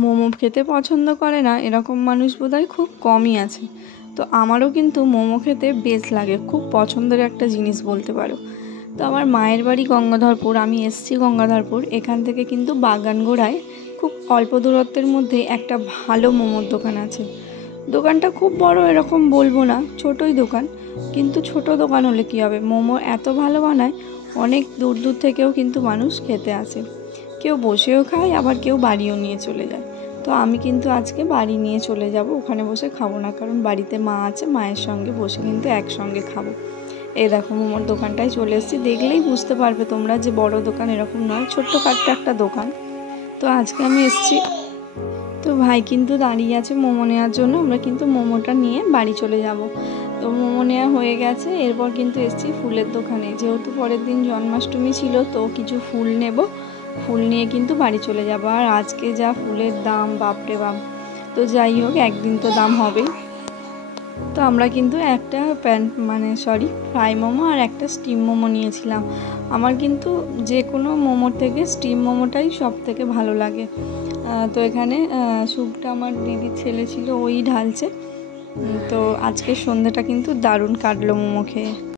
মোমো খেতে পছন্দ করে না এরকম মানুষ বোধহয় খুব কমই আছে। তো আমারও কিন্তু মোমো খেতে বেশ লাগে, খুব পছন্দের একটা জিনিস বলতে পারো। তো আমার মায়ের বাড়ি গঙ্গাধরপুর, আমি এসছি গঙ্গাধরপুর। এখান থেকে কিন্তু বাগানগোড়ায় খুব অল্প দূরত্বের মধ্যে একটা ভালো মোমোর দোকান আছে। দোকানটা খুব বড় এরকম বলবো না, ছোটই দোকান। কিন্তু ছোট দোকান হলে কী হবে, মোমো এত ভালো বানায়, অনেক দূর দূর থেকেও কিন্তু মানুষ খেতে আসে। কেউ বসেও খায়, আবার কেউ বাড়িও নিয়ে চলে যায়। তো আমি কিন্তু আজকে বাড়ি নিয়ে চলে যাব, ওখানে বসে খাবো না, কারণ বাড়িতে মা আছে, মায়ের সঙ্গে বসে কিন্তু একসঙ্গে খাবো। এই দেখো মোমোর দোকানটায় চলে এসেছি, দেখলেই বুঝতে পারবে তোমরা যে বড় দোকান এরকম নয়, ছোট্টখাট্ট একটা দোকান। তো আজকে আমি এসেছি, তো ভাই কিন্তু দাঁড়িয়ে আছে মোমো নেওয়ার জন্য। আমরা কিন্তু মোমোটা নিয়ে বাড়ি চলে যাব। তো মোমো নেওয়া হয়ে গেছে, এরপর কিন্তু এসেছি ফুলের দোকানে, যেহেতু পরের দিন জন্মাষ্টমী ছিল, তো কিছু ফুল নেব। ফুল নিয়ে কিন্তু বাড়ি চলে যাব। আর আজকে যা ফুলের দাম, বাপরে বাপ! তো যাই হোক, একদিন তো দাম হবেই। তো আমরা কিন্তু একটা ফ্রাই মোমো আর একটা স্টিম মোমো নিয়েছিলাম। আমার কিন্তু যে কোনো মোমোর থেকে স্টিম মোমোটাই সব থেকে ভালো লাগে। তো এখানে স্যুপটা আমার দিদির ছেলে ছিল, ওই ঢালছে। তো আজকের সন্ধ্যাটা কিন্তু দারুণ কাটলো মোমো খেয়ে।